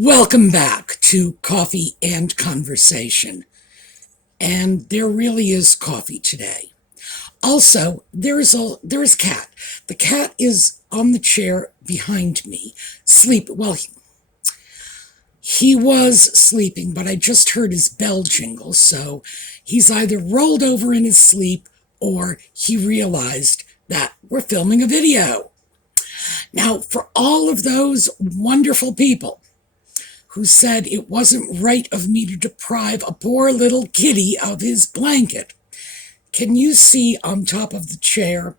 Welcome back to Coffee and Conversation. And there really is coffee today. Also, there is a cat. The cat is on the chair behind me, he was sleeping, but I just heard his bell jingle, so he's either rolled over in his sleep or he realized that we're filming a video. Now, for all of those wonderful people who said it wasn't right of me to deprive a poor little kitty of his blanket, can you see on top of the chair?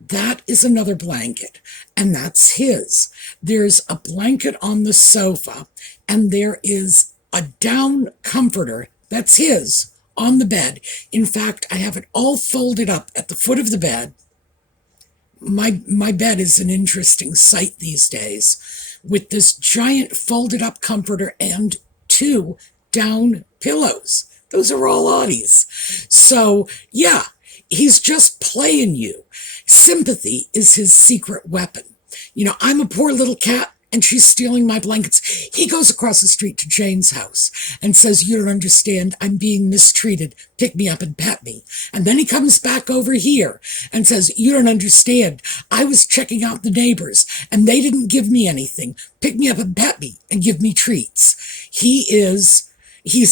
That is another blanket, and that's his. There's a blanket on the sofa, and there is a down comforter that's his on the bed. In fact, I have it all folded up at the foot of the bed. My bed is an interesting sight these days, with this giant folded up comforter and 2 down pillows. Those are all Audie's. So yeah, he's just playing you. Sympathy is his secret weapon. You know, I'm a poor little cat and she's stealing my blankets. He goes across the street to Jane's house and says, "You don't understand, I'm being mistreated. Pick me up and pet me." And then he comes back over here and says, "You don't understand, I was checking out the neighbors and they didn't give me anything. Pick me up and pet me and give me treats." He's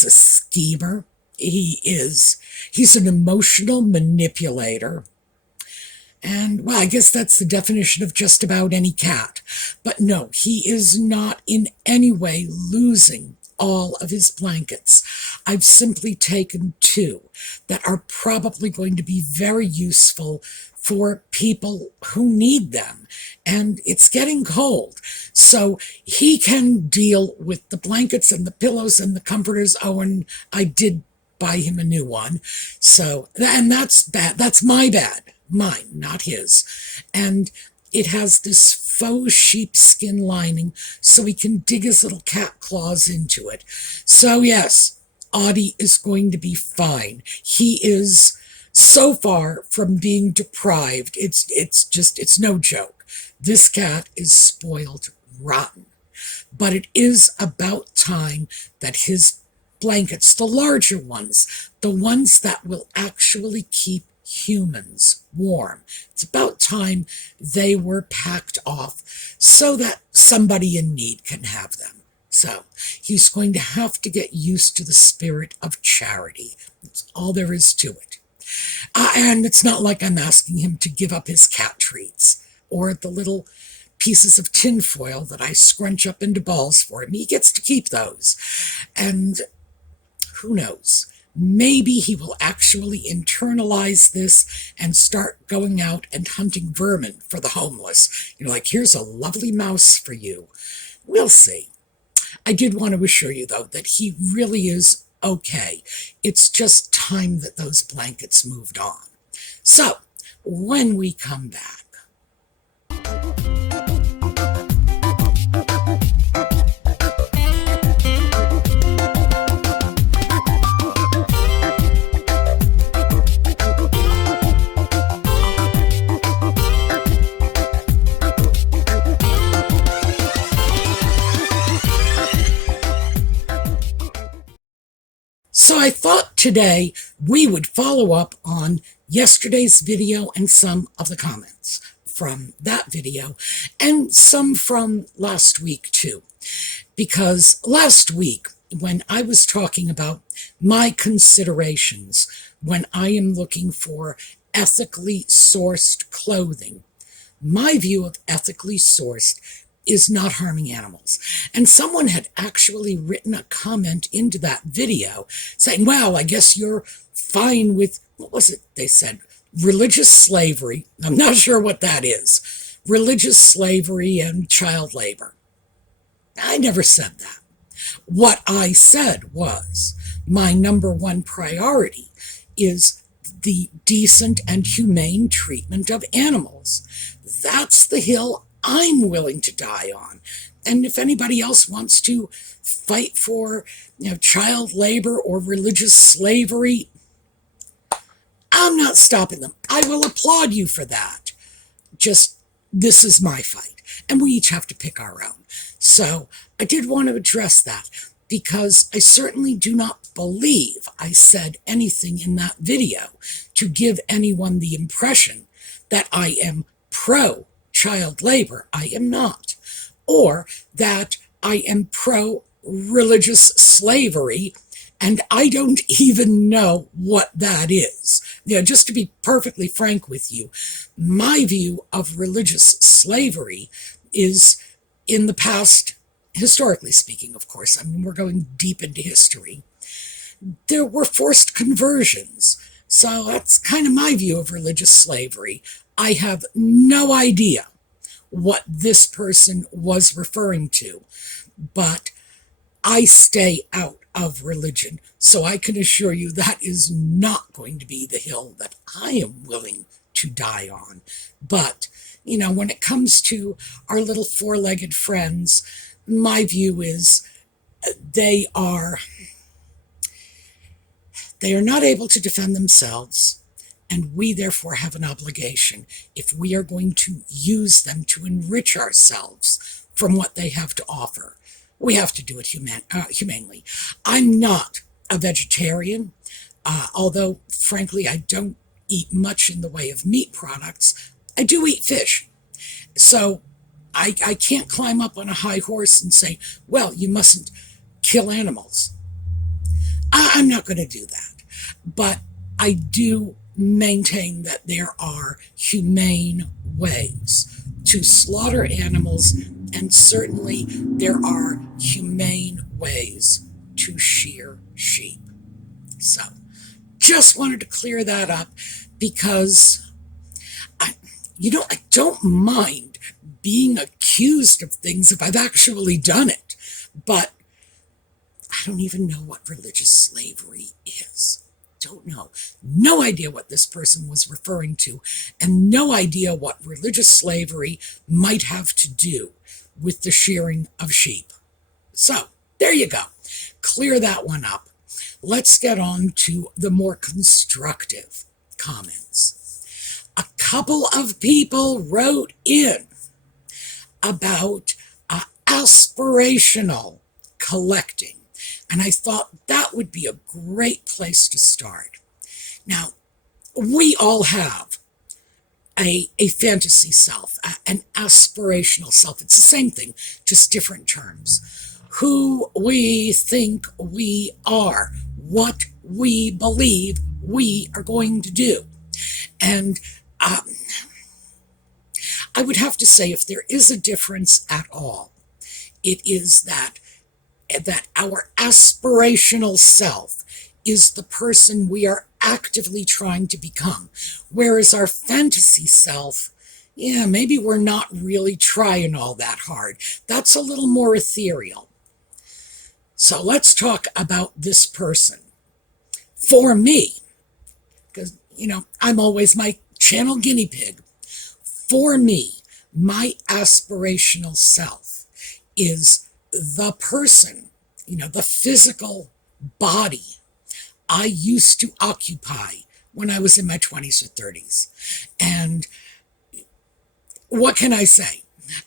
a schemer. He's an emotional manipulator. And, well, I guess that's the definition of just about any cat. But no, he is not in any way losing all of his blankets. I've simply taken 2 that are probably going to be very useful for people who need them. And it's getting cold, so he can deal with the blankets and the pillows and the comforters. Oh, and I did buy him a new one. So, and that's bad. That's my bad. Mine, not his. And it has this faux sheepskin lining so he can dig his little cat claws into it. So yes, Audie is going to be fine. He is so far from being deprived. It's no joke. This cat is spoiled rotten. But it is about time that his blankets, the larger ones, the ones that will actually keep humans warm, it's about time they were packed off so that somebody in need can have them. So he's going to have to get used to the spirit of charity. That's all there is to it. And it's not like I'm asking him to give up his cat treats or the little pieces of tinfoil that I scrunch up into balls for him. He gets to keep those. And who knows? Maybe he will actually internalize this and start going out and hunting vermin for the homeless. You know, like, here's a lovely mouse for you. We'll see. I did want to assure you, though, that he really is okay. It's just time that those blankets moved on. So, when we come back, so I thought today we would follow up on yesterday's video and some of the comments from that video and some from last week too. Because last week, when I was talking about my considerations when I am looking for ethically sourced clothing, my view of ethically sourced is not harming animals. And someone had actually written a comment into that video saying, well, I guess you're fine with, what was it they said? Religious slavery. I'm not sure what that is. Religious slavery and child labor. I never said that. What I said was my number one priority is the decent and humane treatment of animals. That's the hill I'm willing to die on. And if anybody else wants to fight for, child labor or religious slavery, I'm not stopping them. I will applaud you for that. Just, this is my fight. And we each have to pick our own. So I did want to address that because I certainly do not believe I said anything in that video to give anyone the impression that I am pro child labor. I am not. Or that I am pro religious slavery, and I don't even know what that is. Yeah, just to be perfectly frank with you, my view of religious slavery is in the past, historically speaking, of course. I mean, we're going deep into history. There were forced conversions. So that's kind of my view of religious slavery. I have no idea what this person was referring to, but I stay out of religion, so I can assure you that is not going to be the hill that I am willing to die on. But, when it comes to our little four-legged friends, my view is they are not able to defend themselves, and we therefore have an obligation, if we are going to use them to enrich ourselves from what they have to offer. We have to do it humanely. I'm not a vegetarian, although, frankly, I don't eat much in the way of meat products. I do eat fish. So I can't climb up on a high horse and say, well, you mustn't kill animals. I'm not going to do that. But I do maintain that there are humane ways to slaughter animals, and certainly there are humane ways to shear sheep. So, just wanted to clear that up because, I don't mind being accused of things if I've actually done it, but I don't even know what religious slavery is. Don't know. No idea what this person was referring to, and no idea what religious slavery might have to do with the shearing of sheep. So, there you go. Clear that one up. Let's get on to the more constructive comments. A couple of people wrote in about aspirational collecting, and I thought that would be a great place to start. Now, we all have a fantasy self, an aspirational self. It's the same thing, just different terms. Who we think we are, what we believe we are going to do. And I would have to say, if there is a difference at all, it is that our aspirational self is the person we are actively trying to become, whereas our fantasy self, maybe we're not really trying all that hard. That's a little more ethereal. So let's talk about this person. For me, because, I'm always my channel guinea pig. For me, my aspirational self is the person, the physical body I used to occupy when I was in my 20s or 30s. And what can I say?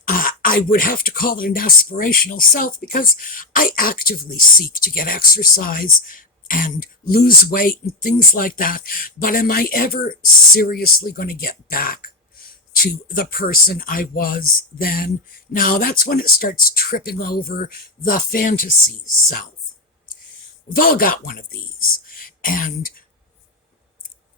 I would have to call it an aspirational self because I actively seek to get exercise and lose weight and things like that. But am I ever seriously going to get back to the person I was then? Now, that's when it starts tripping over the fantasy self. We've all got one of these. And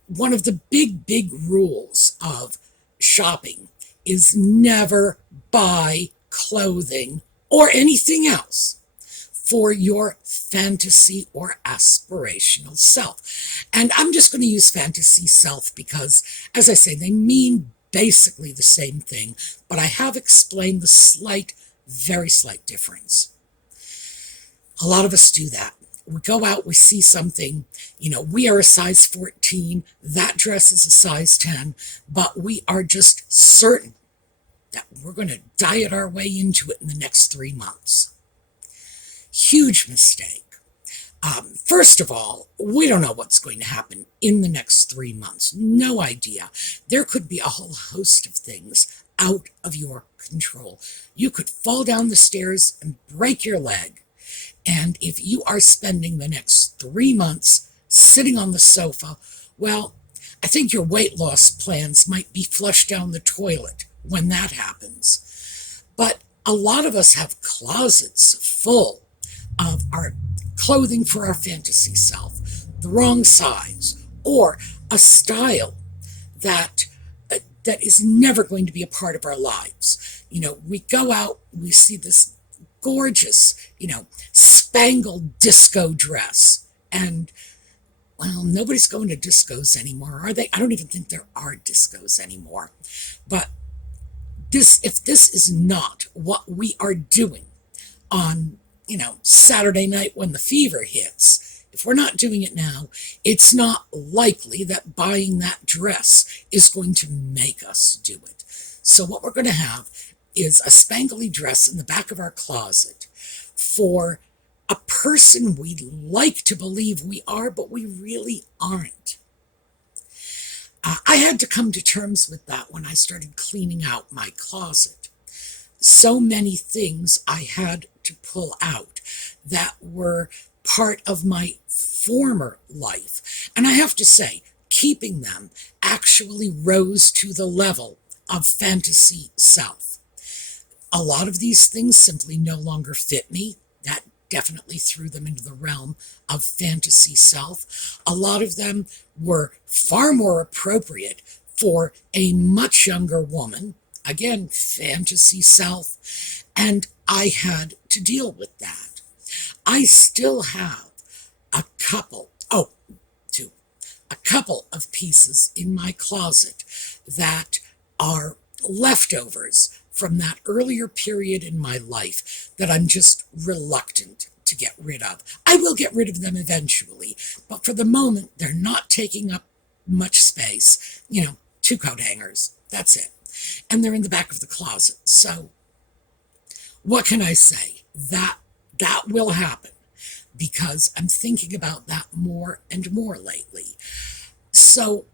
one of the big rules of shopping is never buy clothing or anything else for your fantasy or aspirational self. And I'm just going to use fantasy self because, as I say, they mean basically the same thing, but I have explained the very slight difference. A lot of us do that. We go out, we see something, we are a size 14, that dress is a size 10, but we are just certain that we're going to diet our way into it in the next 3 months. Huge mistake. First of all, we don't know what's going to happen in the next 3 months. No idea. There could be a whole host of things out of your control. You could fall down the stairs and break your leg. And if you are spending the next 3 months sitting on the sofa, well, I think your weight loss plans might be flushed down the toilet when that happens. But a lot of us have closets full of our clothing for our fantasy self, the wrong size, or a style that is never going to be a part of our lives. We go out, we see this gorgeous, spangled disco dress, and well, nobody's going to discos anymore, are they? I don't even think there are discos anymore. But if this is not what we are doing on, Saturday night when the fever hits, if we're not doing it now, it's not likely that buying that dress is going to make us do it. So what we're going to have is a spangly dress in the back of our closet for a person we like to believe we are, but we really aren't. I had to come to terms with that when I started cleaning out my closet. So many things I had to pull out that were part of my former life. And I have to say, keeping them actually rose to the level of fantasy self. A lot of these things simply no longer fit me. That definitely threw them into the realm of fantasy self. A lot of them were far more appropriate for a much younger woman. Again, fantasy self. And I had to deal with that. I still have a couple of pieces in my closet that are leftovers from that earlier period in my life that I'm just reluctant to get rid of. I will get rid of them eventually, but for the moment, they're not taking up much space. 2 coat hangers, that's it. And they're in the back of the closet. So what can I say? That will happen because I'm thinking about that more and more lately. So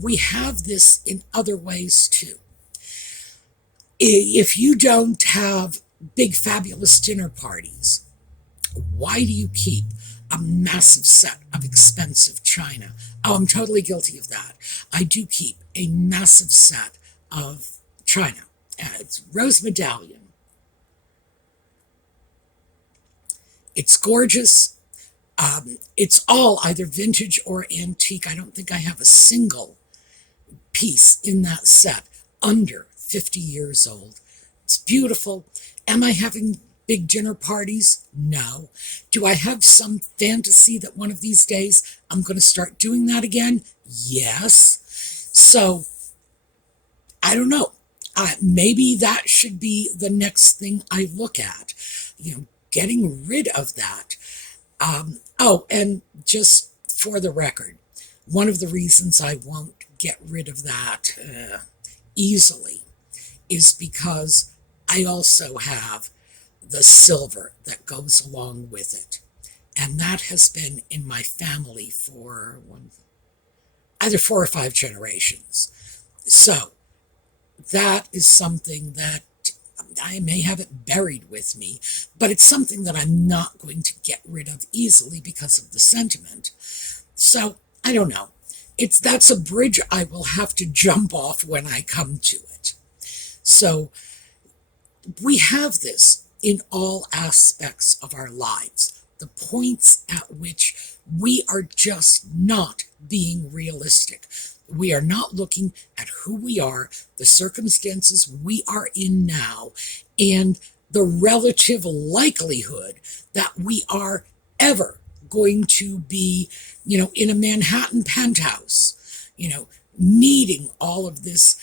we have this in other ways too. If you don't have big, fabulous dinner parties, why do you keep a massive set of expensive china? Oh, I'm totally guilty of that. I do keep a massive set of china. It's rose medallion. It's gorgeous. It's all either vintage or antique. I don't think I have a single piece in that set under 50 years old. It's beautiful. Am I having big dinner parties? No. Do I have some fantasy that one of these days I'm going to start doing that again? Yes. So, I don't know. Maybe that should be the next thing I look at. Getting rid of that. And just for the record, one of the reasons I won't get rid of that easily is because I also have the silver that goes along with it. And that has been in my family for either 4 or 5 generations. So that is something that I may have it buried with me, but it's something that I'm not going to get rid of easily because of the sentiment. So I don't know. That's a bridge I will have to jump off when I come to it. So we have this in all aspects of our lives, the points at which we are just not being realistic. We are not looking at who we are, the circumstances we are in now, and the relative likelihood that we are ever going to be, in a Manhattan penthouse, needing all of this,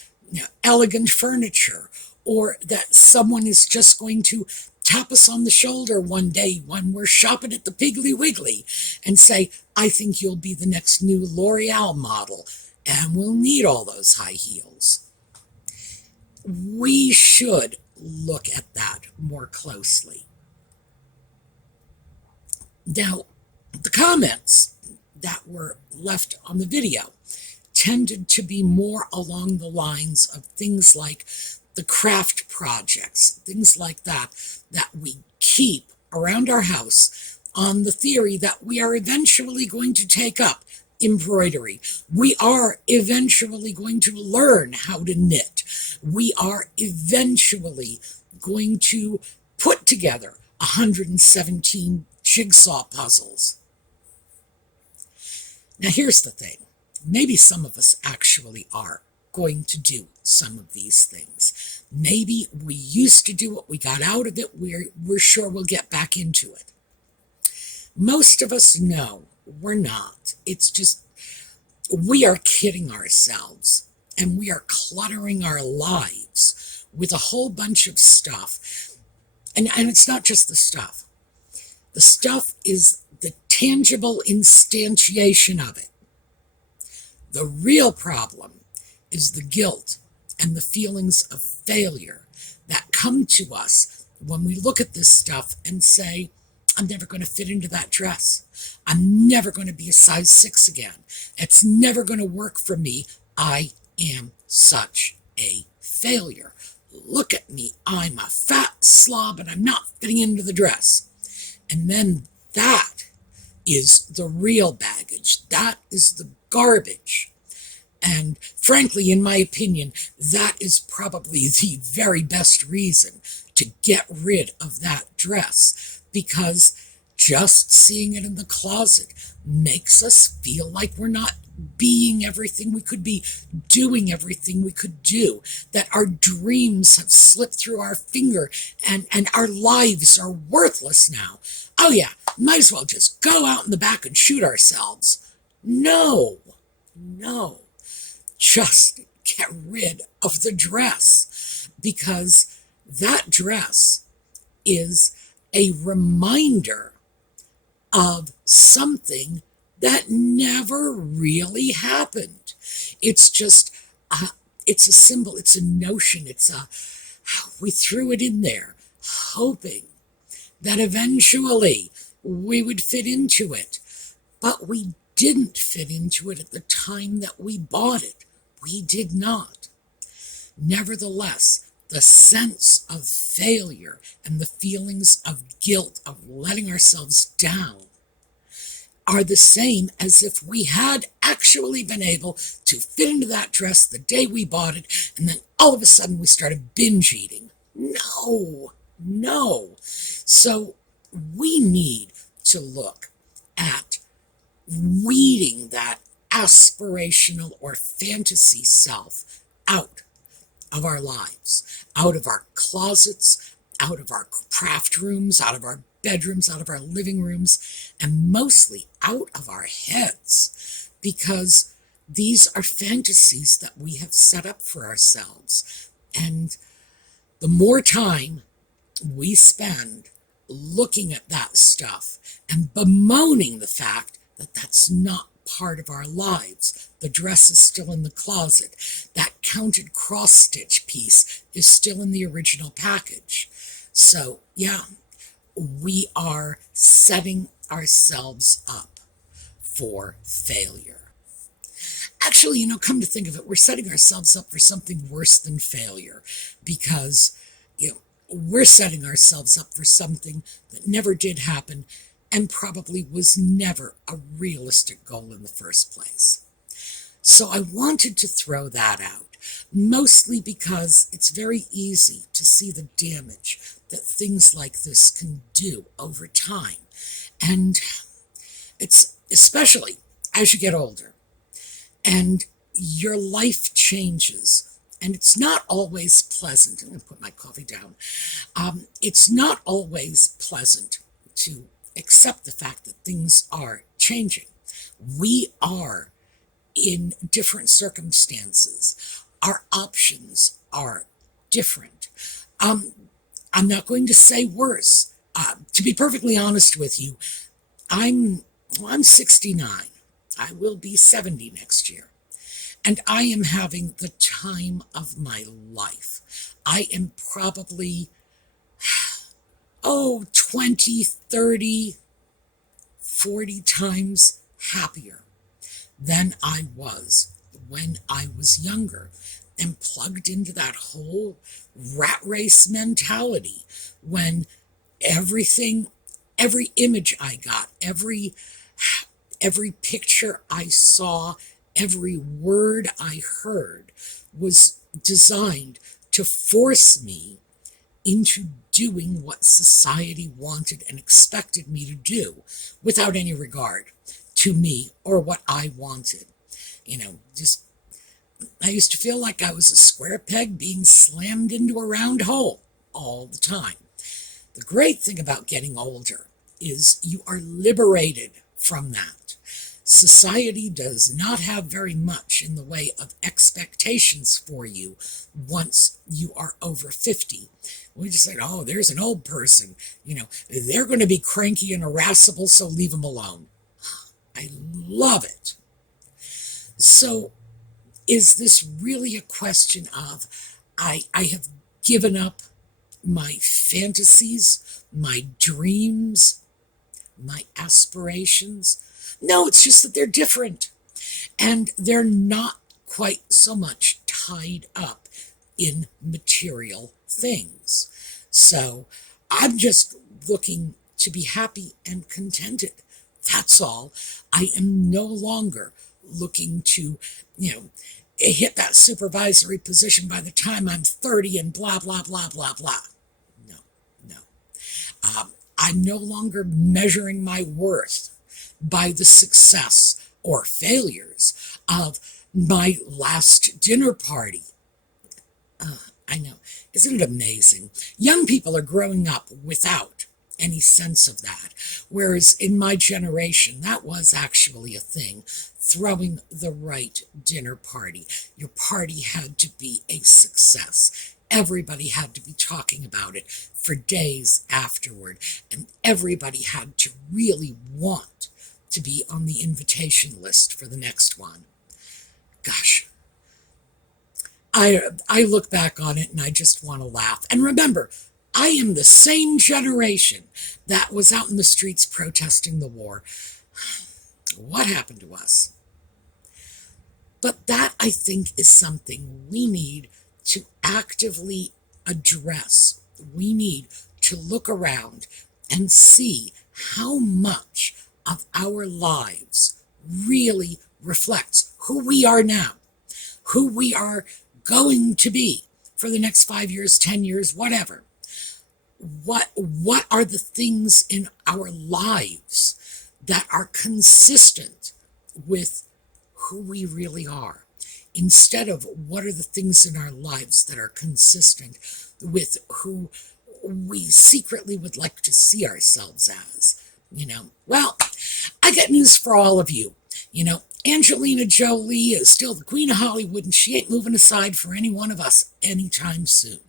elegant furniture, or that someone is just going to tap us on the shoulder one day when we're shopping at the Piggly Wiggly and say, I think you'll be the next new L'Oreal model, and we'll need all those high heels. We should look at that more closely. Now, the comments that were left on the video tended to be more along the lines of things like, the craft projects, things like that, that we keep around our house on the theory that we are eventually going to take up embroidery. We are eventually going to learn how to knit. We are eventually going to put together 117 jigsaw puzzles. Now here's the thing. Maybe some of us actually are going to do some of these things. Maybe we used to do what we got out of it. We're sure we'll get back into it. Most of us know we're not. It's just, we are kidding ourselves, and we are cluttering our lives with a whole bunch of stuff. And it's not just the stuff. The stuff is the tangible instantiation of it. The real problem is the guilt and the feelings of failure that come to us when we look at this stuff and say, I'm never going to fit into that dress. I'm never going to be a size 6 again. It's never going to work for me. I am such a failure. Look at me. I'm a fat slob and I'm not fitting into the dress. And then that is the real baggage. That is the garbage. And frankly, in my opinion, that is probably the very best reason to get rid of that dress, because just seeing it in the closet makes us feel like we're not being everything we could be, doing everything we could do, that our dreams have slipped through our finger and our lives are worthless now. Oh yeah, might as well just go out in the back and shoot ourselves. No. Just get rid of the dress, because that dress is a reminder of something that never really happened. It's just, it's a symbol, it's a notion, we threw it in there, hoping that eventually we would fit into it. But we didn't fit into it at the time that we bought it. We did not. Nevertheless, the sense of failure and the feelings of guilt, of letting ourselves down, are the same as if we had actually been able to fit into that dress the day we bought it, and then all of a sudden we started binge eating. No. So we need to look at weeding that aspirational or fantasy self out of our lives, out of our closets, out of our craft rooms, out of our bedrooms, out of our living rooms, and mostly out of our heads, because these are fantasies that we have set up for ourselves. And the more time we spend looking at that stuff and bemoaning the fact that that's not part of our lives, the dress is still in the closet, that counted cross-stitch piece is still in the original package. So, yeah, we are setting ourselves up for failure. Actually, come to think of it, we're setting ourselves up for something worse than failure, because, we're setting ourselves up for something that never did happen and probably was never a realistic goal in the first place. So I wanted to throw that out, mostly because it's very easy to see the damage that things like this can do over time. And it's especially as you get older and your life changes. And it's not always pleasant. I'm going to put my coffee down. It's not always pleasant to accept the fact that things are changing. We are in different circumstances. Our options are different. I'm not going to say worse. To be perfectly honest with you, I'm 69. I will be 70 next year. And I am having the time of my life. I am probably, 20, 30, 40 times happier than I was when I was younger. am plugged into that whole rat race mentality when everything, every image I got, every picture I saw, every word I heard was designed to force me into doing what society wanted and expected me to do without any regard to me or what I wanted. Just I used to feel like I was a square peg being slammed into a round hole all the time. The great thing about getting older is you are liberated from that. Society does not have very much in the way of expectations for you once you are over 50. We just say, oh, there's an old person. They're going to be cranky and irascible, so leave them alone. I love it. So is this really a question of I have given up my fantasies, my dreams, my aspirations? No, it's just that they're different. And they're not quite so much tied up in material things. So I'm just looking to be happy and contented. That's all. I am no longer looking to, hit that supervisory position by the time I'm 30 and blah, blah, blah, blah, blah. No, no. I'm no longer measuring my worth by the success or failures of my last dinner party. I know. Isn't it amazing? Young people are growing up without any sense of that. Whereas in my generation, that was actually a thing. Throwing the right dinner party. Your party had to be a success. Everybody had to be talking about it for days afterward. And everybody had to really want to be on the invitation list for the next one. Gosh. I look back on it and I just want to laugh. And remember, I am the same generation that was out in the streets protesting the war. What happened to us? But that, I think, is something we need to actively address. We need to look around and see how much of our lives really reflects who we are now, who we are going to be for the next 5 years, 10 years, whatever. What are the things in our lives that are consistent with who we really are, instead of what are the things in our lives that are consistent with who we secretly would like to see ourselves as. Well, I got news for all of you. Angelina Jolie is still the queen of Hollywood, and she ain't moving aside for any one of us anytime soon.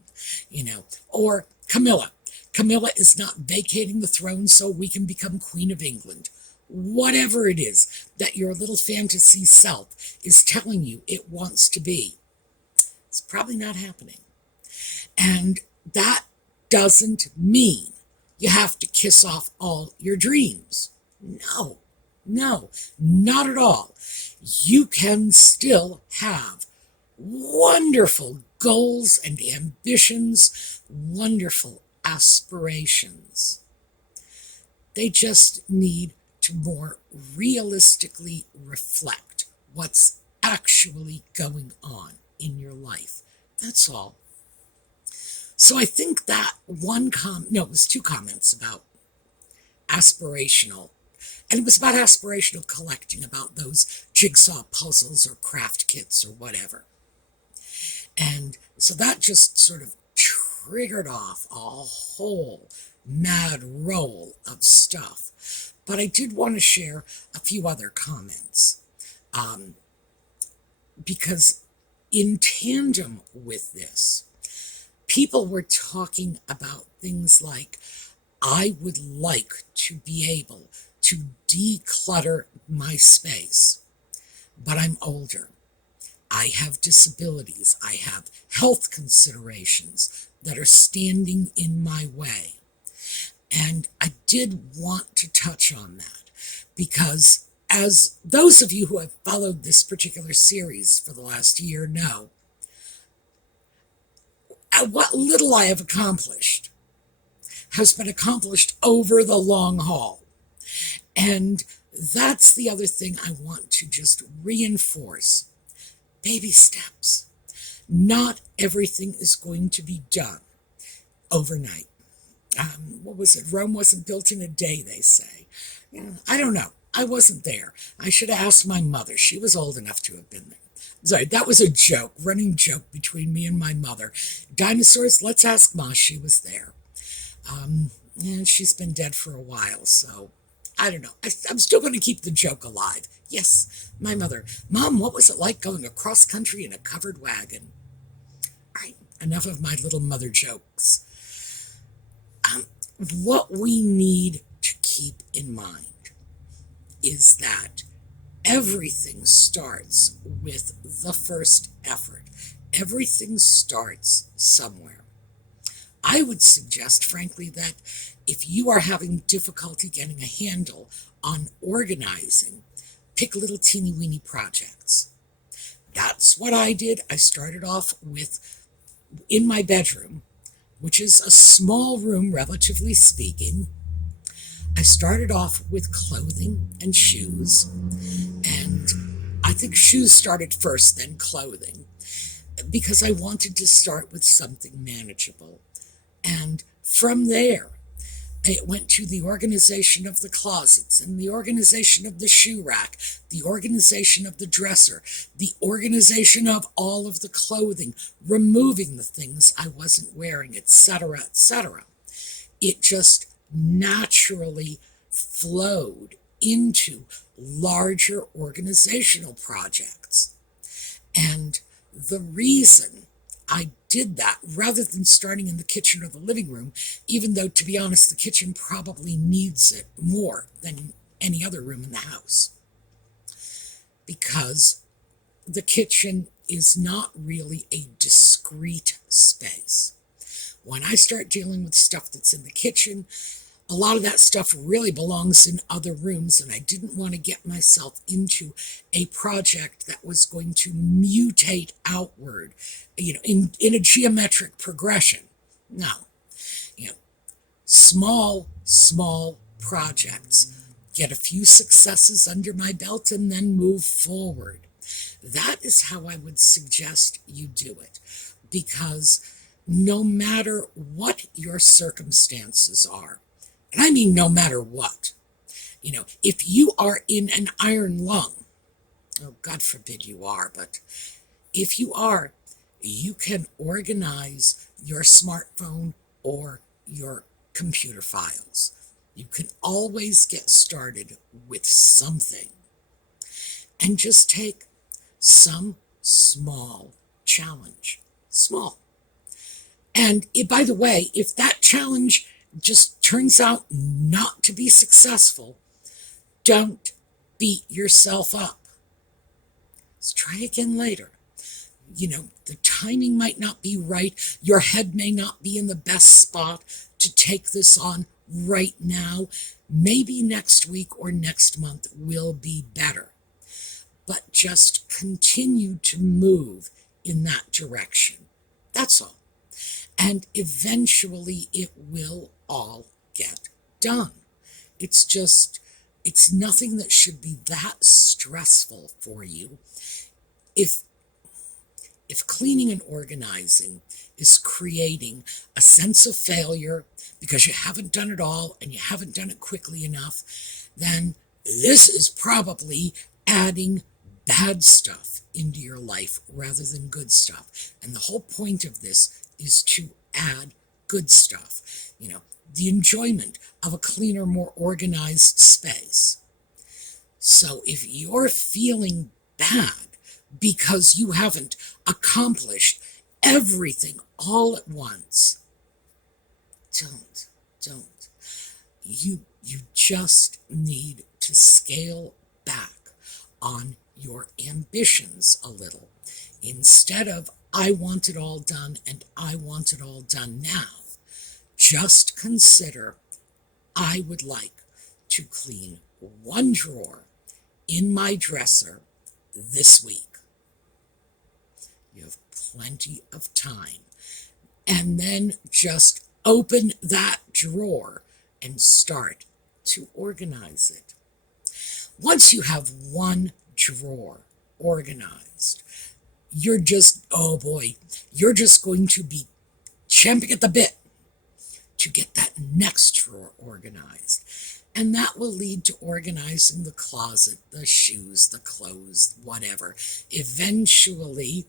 Or Camilla. Camilla is not vacating the throne so we can become Queen of England. Whatever it is that your little fantasy self is telling you it wants to be, it's probably not happening. And that doesn't mean you have to kiss off all your dreams. No, not at all. You can still have wonderful goals and ambitions, wonderful aspirations. They just need to more realistically reflect what's actually going on in your life. That's all. So I think that it was 2 comments about aspirational. And it was about aspirational collecting, about those jigsaw puzzles or craft kits or whatever. And so that just sort of triggered off a whole mad roll of stuff. But I did want to share a few other comments. Because in tandem with this, people were talking about things like, I would like to be able to declutter my space, but I'm older. I have disabilities. I have health considerations that are standing in my way. And I did want to touch on that because, as those of you who have followed this particular series for the last year know, what little I have accomplished has been accomplished over the long haul. And that's the other thing I want to just reinforce. Baby steps. Not everything is going to be done overnight. What was it? Rome wasn't built in a day, they say. I don't know. I wasn't there. I should have asked my mother. She was old enough to have been there. Sorry, that was a joke, running joke between me and my mother. Dinosaurs, let's ask Ma. She was there. And she's been dead for a while, so I don't know. I'm still going to keep the joke alive. Yes, my mother. Mom, what was it like going across country in a covered wagon? All right, enough of my little mother jokes. What we need to keep in mind is that everything starts with the first effort. Everything starts somewhere. I would suggest, frankly, that if you are having difficulty getting a handle on organizing, pick little teeny weeny projects. That's what I did. I started off with, in my bedroom, which is a small room, relatively speaking. I started off with clothing and shoes, and I think shoes started first, then clothing, because I wanted to start with something manageable. And from there, it went to the organization of the closets and the organization of the shoe rack, the organization of the dresser, the organization of all of the clothing, removing the things I wasn't wearing, etc., etc. It just naturally flowed into larger organizational projects. And the reason I did that, rather than starting in the kitchen or the living room, even though, to be honest, the kitchen probably needs it more than any other room in the house, because the kitchen is not really a discrete space. When I start dealing with stuff that's in the kitchen, a lot of that stuff really belongs in other rooms, and I didn't want to get myself into a project that was going to mutate outward, in a geometric progression. No. Small projects. Get a few successes under my belt and then move forward. That is how I would suggest you do it, because no matter what your circumstances are, and I mean no matter what, if you are in an iron lung, oh, God forbid you are, but if you are, you can organize your smartphone or your computer files. You can always get started with something, and just take some small challenge. Small. And by the way, if that challenge just turns out not to be successful, don't beat yourself up. Let's try again later. The timing might not be right. Your head may not be in the best spot to take this on right now. Maybe next week or next month will be better. But just continue to move in that direction. That's all. And eventually it will all get done. It's nothing that should be that stressful for you. If cleaning and organizing is creating a sense of failure because you haven't done it all and you haven't done it quickly enough, then this is probably adding bad stuff into your life rather than good stuff. And the whole point of this is to add good stuff. The enjoyment of a cleaner, more organized space. So if you're feeling bad because you haven't accomplished everything all at once, don't. You just need to scale back on your ambitions a little. Instead of, I want it all done and I want it all done now, just consider, I would like to clean one drawer in my dresser this week. You have plenty of time. and then just open that drawer and start to organize it. Once you have one drawer organized, you're just, oh boy, you're just going to be champing at the bit to get that next drawer organized. And that will lead to organizing the closet, the shoes, the clothes, whatever. Eventually,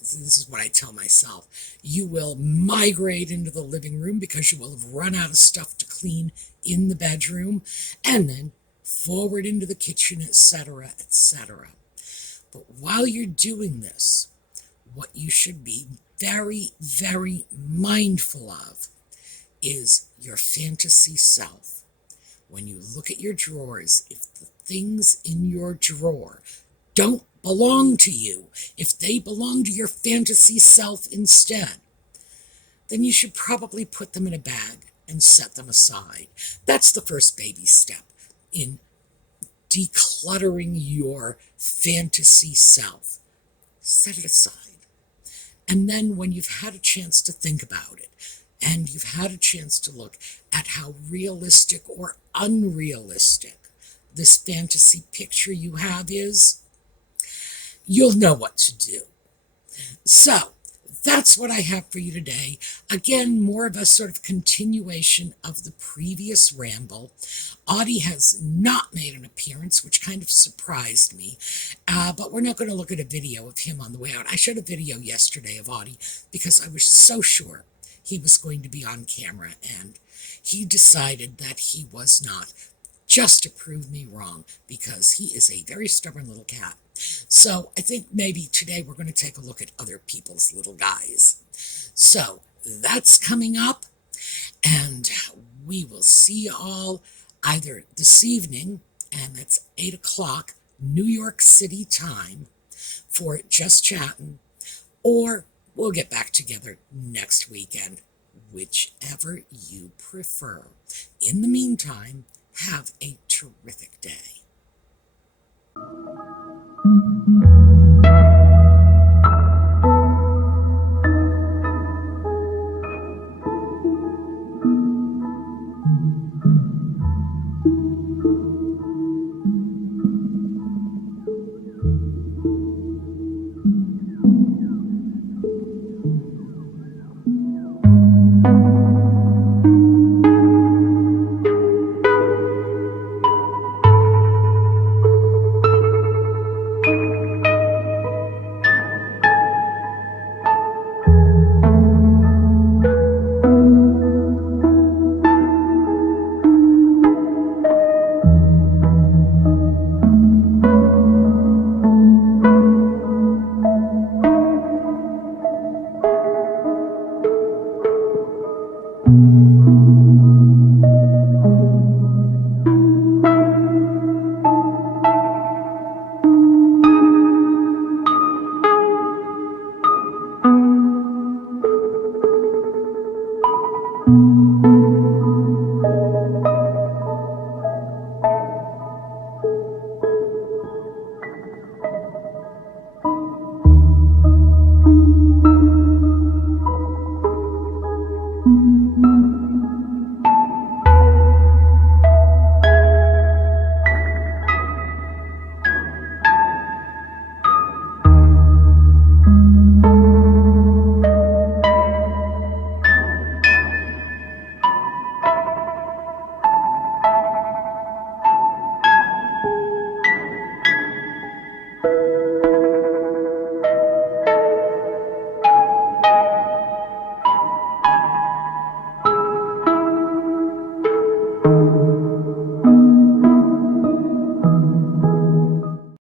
this is what I tell myself, you will migrate into the living room because you will have run out of stuff to clean in the bedroom, and then forward into the kitchen, etc., etc. But while you're doing this, what you should be very, very mindful of is your fantasy self. When you look at your drawers, if the things in your drawer don't belong to you, if they belong to your fantasy self instead, then you should probably put them in a bag and set them aside. That's the first baby step in decluttering your fantasy self. Set it aside. And then when you've had a chance to think about it, and you've had a chance to look at how realistic or unrealistic this fantasy picture you have is, you'll know what to do. So, that's what I have for you today. Again, more of a sort of continuation of the previous ramble. Audie has not made an appearance, which kind of surprised me, but we're not going to look at a video of him on the way out. I showed a video yesterday of Audie because I was so sure he was going to be on camera, and he decided that he was not, just to prove me wrong, because he is a very stubborn little cat. So I think maybe today we're going to take a look at other people's little guys. So that's coming up, and we will see you all either this evening, and that's 8 o'clock New York City time for Just Chatting, or we'll get back together next weekend, whichever you prefer. In the meantime, have a terrific day.